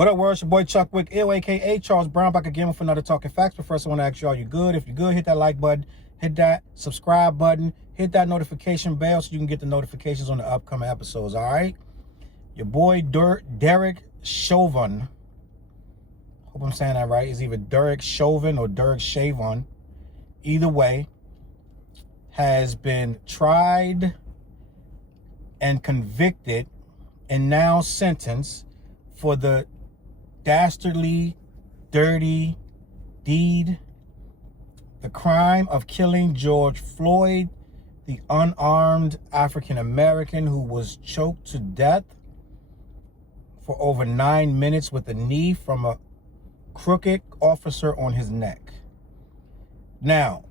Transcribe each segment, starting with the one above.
What up, world? It's your boy Chuck Wick, aka Charles Brown, back again with another Talking Facts. But first, I want to ask you, are you good? If you're good, hit that like button, hit that subscribe button, hit that notification bell so you can get the notifications on the upcoming episodes, all right? Your boy Derek Chauvin, hope I'm saying that right. It's either Derek Chauvin or Derek Chauvin. Either way, has been tried and convicted and now sentenced for the dastardly, dirty deed, the crime of killing George Floyd, the unarmed African-American who was choked to death for over 9 minutes with a knee from a crooked officer on his neck. Now,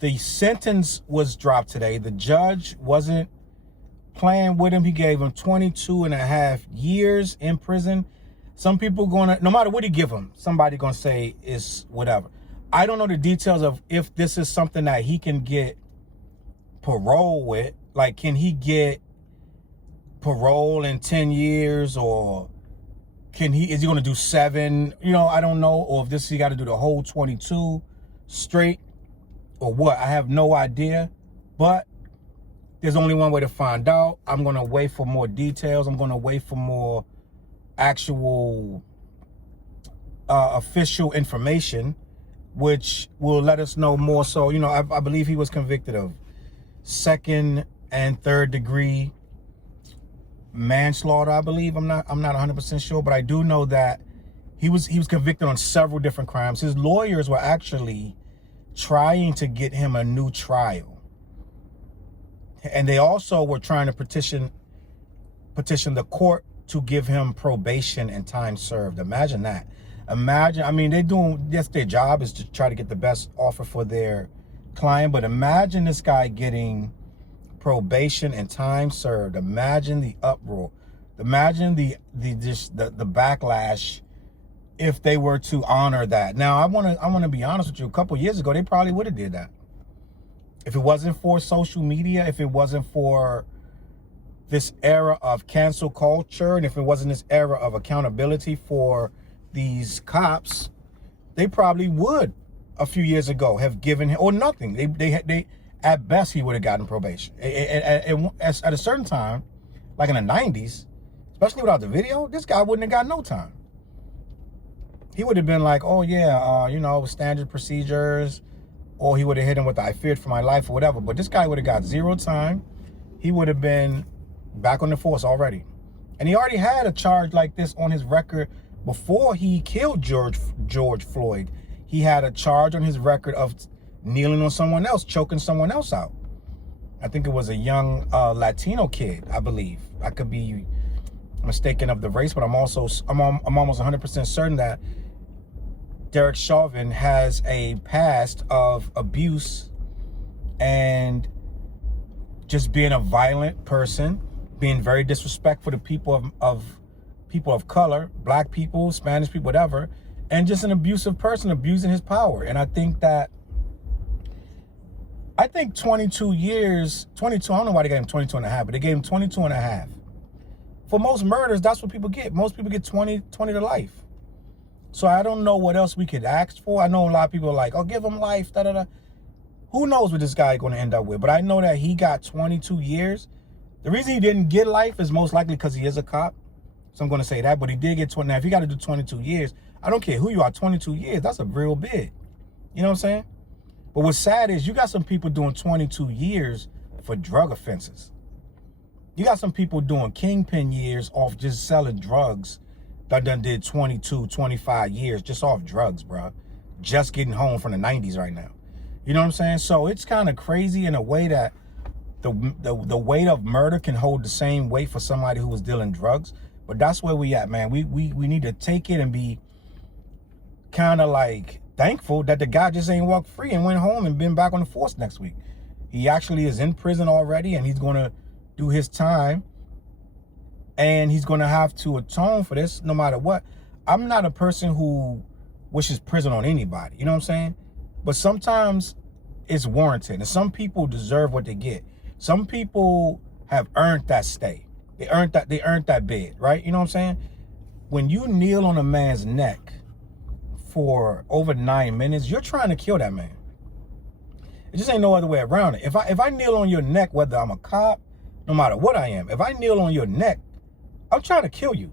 the sentence was dropped today. The judge wasn't playing with him. He gave him 22.5 years in prison. Some people gonna, no matter what he give him, somebody gonna say is whatever. I don't know the details of if this is something that he can get parole with. Like, can he get parole in 10 years, or is he gonna do 7? You know, I don't know. Or if this, he got to do the whole 22 straight, or what? I have no idea. But there's only one way to find out. I'm gonna wait for more details. I'm gonna wait for more actual official information, which will let us know more. So, you know, I believe he was convicted of 2nd and 3rd degree manslaughter, I believe. I'm not 100% sure, but I do know that he was convicted on several different crimes. His lawyers were actually trying to get him a new trial, and they also were trying to petition the court to give him probation and time served. Imagine that. Imagine, I mean, that's their job, is to try to get the best offer for their client. But imagine this guy getting probation and time served. Imagine the uproar. Imagine the backlash if they were to honor that. Now, I want to be honest with you. A couple years ago, they probably would have did that. If it wasn't for social media, if it wasn't for this era of cancel culture, and if it wasn't this era of accountability for these cops, they probably would a few years ago have given him, or nothing. They at best, he would have gotten probation. At a certain time, like in the 90s, especially without the video, this guy wouldn't have got no time. He would have been like, oh yeah, you know, standard procedures, or he would have hit him with the "I feared for my life" or whatever. But this guy would have got 0 time. He would have been back on the force already. And he already had a charge like this on his record before he killed George Floyd. He had a charge on his record of kneeling on someone else, choking someone else out. I think it was a young Latino kid, I believe. I could be mistaken of the race, but I'm almost 100% certain that Derek Chauvin has a past of abuse and just being a violent person, being very disrespectful to people of color, black people, Spanish people, whatever, and just an abusive person, abusing his power. And I think 22 years, I don't know why they gave him 22.5, but they gave him 22.5. For most murders, that's what people get. Most people get 20 to life. So I don't know what else we could ask for. I know a lot of people are like, oh, give him life, da-da-da. Who knows what this guy is going to end up with? But I know that he got 22 years. The reason he didn't get life is most likely because he is a cop. So I'm going to say that. But he did get 20. Now, if you got to do 22 years, I don't care who you are, 22 years, that's a real big. You know what I'm saying? But what's sad is you got some people doing 22 years for drug offenses. You got some people doing kingpin years off just selling drugs that done did 22, 25 years just off drugs, bro. Just getting home from the 90s right now. You know what I'm saying? So it's kind of crazy in a way that the weight of murder can hold the same weight for somebody who was dealing drugs. But that's where we at, man. We need to take it and be kind of like thankful that the guy just ain't walked free and went home and been back on the force next week. He actually is in prison already, and he's going to do his time, and he's going to have to atone for this no matter what. I'm not a person who wishes prison on anybody, you know what I'm saying? But sometimes it's warranted, and some people deserve what they get. Some people have earned that stay. They earned that bid, right? You know what I'm saying? when you kneel on a man's neck for over 9 minutes, you're trying to kill that man. It just ain't no other way around it. If I kneel on your neck, whether I'm a cop, no matter what I am, if I kneel on your neck, I'm trying to kill you.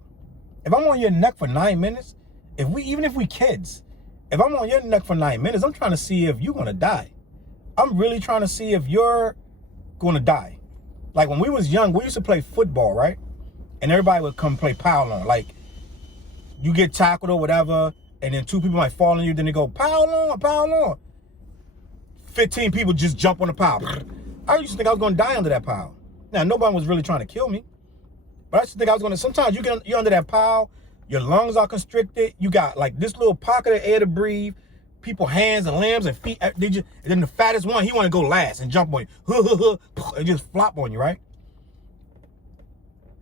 If I'm on your neck for 9 minutes, even if we kids, if I'm on your neck for 9 minutes, I'm trying to see if you're gonna die. I'm really trying to see if you're gonna die. Like when we was young, we used to play football, right? And everybody would come play pile on. Like you get tackled or whatever, and then 2 people might fall on you, then they go, pile on, pile on. 15 people just jump on the pile. I used to think I was gonna die under that pile. Now, nobody was really trying to kill me, but I used to think I was gonna, sometimes you're under that pile, your lungs are constricted, you got like this little pocket of air to breathe, people hands and limbs and feet, and then the fattest one, he wanna go last and jump on you, and just flop on you, right?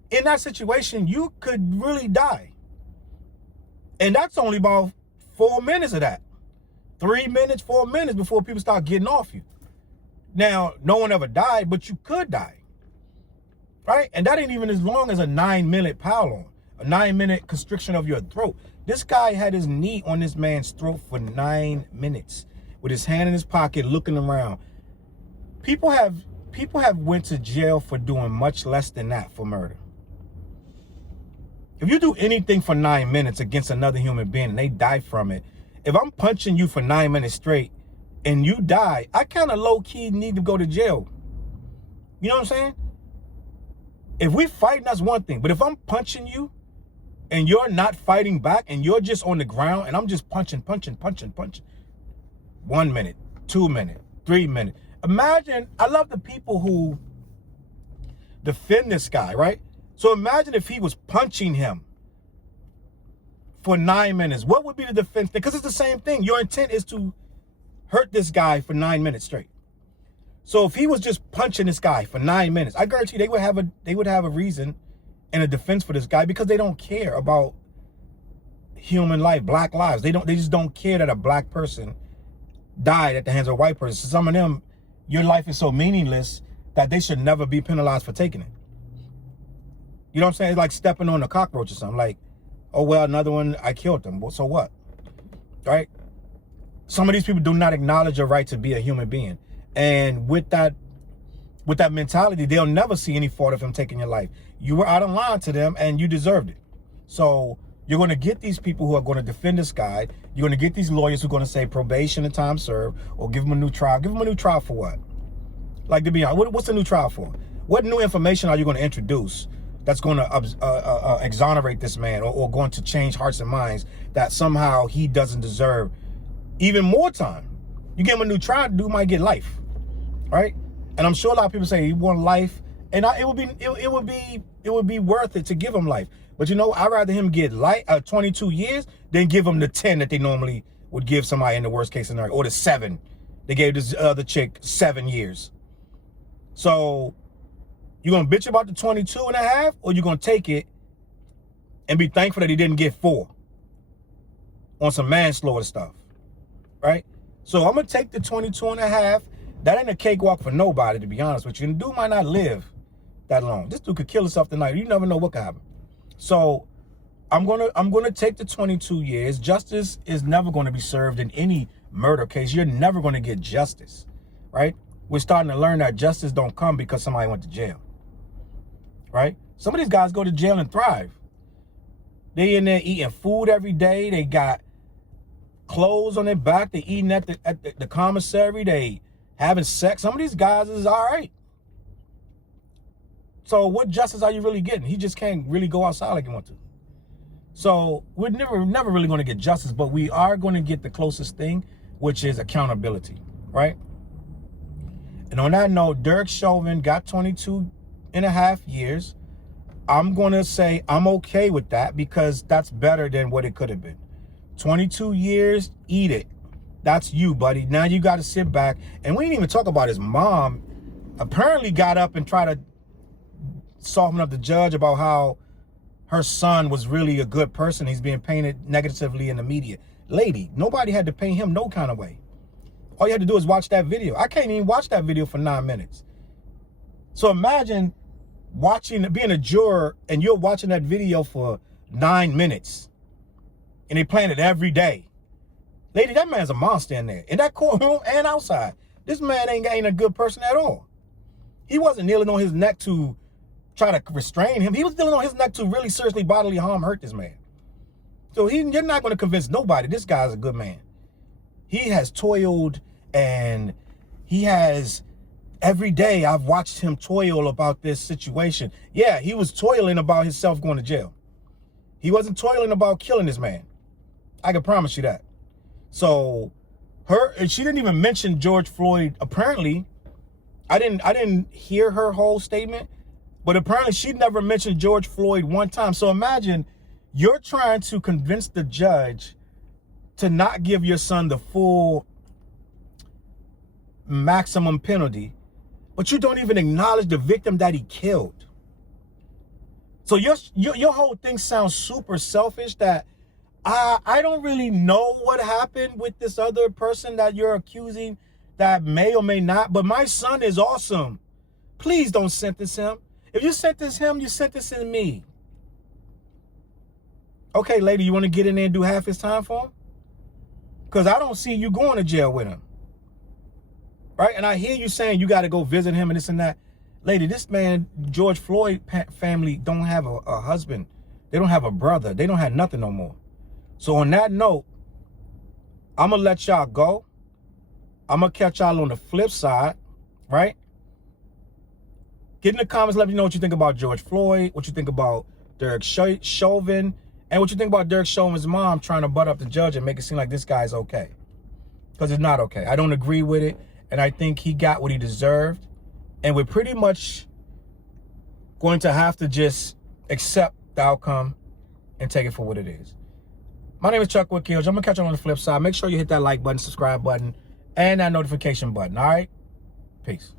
In that situation, you could really die. And that's only about 4 minutes of that. 3 minutes, 4 minutes before people start getting off you. Now, no one ever died, but you could die. Right? And that ain't even as long as a 9-minute pile on, a 9-minute constriction of your throat. This guy had his knee on this man's throat for 9 minutes with his hand in his pocket looking around. People have went to jail for doing much less than that for murder. If you do anything for 9 minutes against another human being and they die from it, if I'm punching you for 9 minutes straight and you die, I kind of low-key need to go to jail. You know what I'm saying? If we fighting, that's one thing. But if I'm punching you and you're not fighting back and you're just on the ground and I'm just punching. 1 minute, 2 minutes, 3 minutes. Imagine, I love the people who defend this guy, right? So imagine if he was punching him for 9 minutes. What would be the defense? Because it's the same thing. Your intent is to hurt this guy for 9 minutes straight. So if he was just punching this guy for 9 minutes, I guarantee they would have a reason and a defense for this guy, because they don't care about human life, black lives. They just don't care that a black person died at the hands of a white person. So some of them, your life is so meaningless that they should never be penalized for taking it. You know what I'm saying? It's like stepping on a cockroach or something. Like, oh, well, another one, I killed them. Well, so what? Right? Some of these people do not acknowledge your right to be a human being. And with that mentality, they'll never see any fault of him taking your life. You were out of line to them and you deserved it. So you're going to get these people who are going to defend this guy. You're going to get these lawyers who are going to say probation and time served, or give him a new trial. Give him a new trial for what? Like, to be honest, what's a new trial for? What new information are you going to introduce that's going to exonerate this man, or going to change hearts and minds that somehow he doesn't deserve even more time? You give him a new trial, dude might get life, right? And I'm sure a lot of people say he want life, and it would be worth it to give him life. But you know, I'd rather him get 22 years than give him the 10 that they normally would give somebody in the worst case scenario, or the 7. They gave this other chick 7 years. So you gonna bitch about the 22 and a half, or you gonna take it and be thankful that he didn't get 4 on some manslaughter stuff, right? So I'm gonna take the 22 and a half. That ain't a cakewalk for nobody, to be honest with you. And the dude might not live that long. This dude could kill himself tonight. You never know what could happen. So I'm gonna take the 22 years. Justice is never gonna be served in any murder case. You're never gonna get justice, right? We're starting to learn that justice don't come because somebody went to jail, right? Some of these guys go to jail and thrive. They in there eating food every day. They got clothes on their back. They eating at the commissary. They having sex. Some of these guys is all right. So what justice are you really getting? He just can't really go outside like he wants to. So we're never really going to get justice, but we are going to get the closest thing, which is accountability, right? And on that note, Derek Chauvin got 22 and a half years. I'm going to say I'm okay with that, because that's better than what it could have been. 22 years, eat it. That's you, buddy. Now you got to sit back. And we didn't even talk about his mom. Apparently got up and tried to soften up the judge about how her son was really a good person. He's being painted negatively in the media. Lady, nobody had to paint him no kind of way. All you had to do is watch that video. I can't even watch that video for 9 minutes. So imagine being a juror and you're watching that video for 9 minutes. And they playing it every day. Lady, that man's a monster in there. In that courtroom and outside. This man ain't a good person at all. He wasn't kneeling on his neck to try to restrain him. He was kneeling on his neck to really seriously bodily hurt this man. So you're not going to convince nobody this guy's a good man. He has toiled, and he has, every day I've watched him toil about this situation. Yeah, he was toiling about himself going to jail. He wasn't toiling about killing this man. I can promise you that. So she didn't even mention George Floyd. Apparently, I didn't hear her whole statement, but apparently she never mentioned George Floyd one time. So imagine you're trying to convince the judge to not give your son the full maximum penalty, but you don't even acknowledge the victim that he killed. So your whole thing sounds super selfish, that I don't really know what happened with this other person that you're accusing that may or may not, but my son is awesome. Please don't sentence him. If you sentence him, you sentencing me. Okay, lady, you want to get in there and do half his time for him? Because I don't see you going to jail with him. Right? And I hear you saying you got to go visit him and this and that. Lady, this man, George Floyd family, don't have a husband. They don't have a brother. They don't have nothing no more. So on that note, I'm going to let y'all go. I'm going to catch y'all on the flip side, right? Get in the comments, let me know what you think about George Floyd, what you think about Derek Chauvin, and what you think about Derek Chauvin's mom trying to butt up the judge and make it seem like this guy's okay. Because it's not okay. I don't agree with it, and I think he got what he deserved. And we're pretty much going to have to just accept the outcome and take it for what it is. My name is Chuck with Challz. I'm going to catch you on the flip side. Make sure you hit that like button, subscribe button, and that notification button, all right? Peace.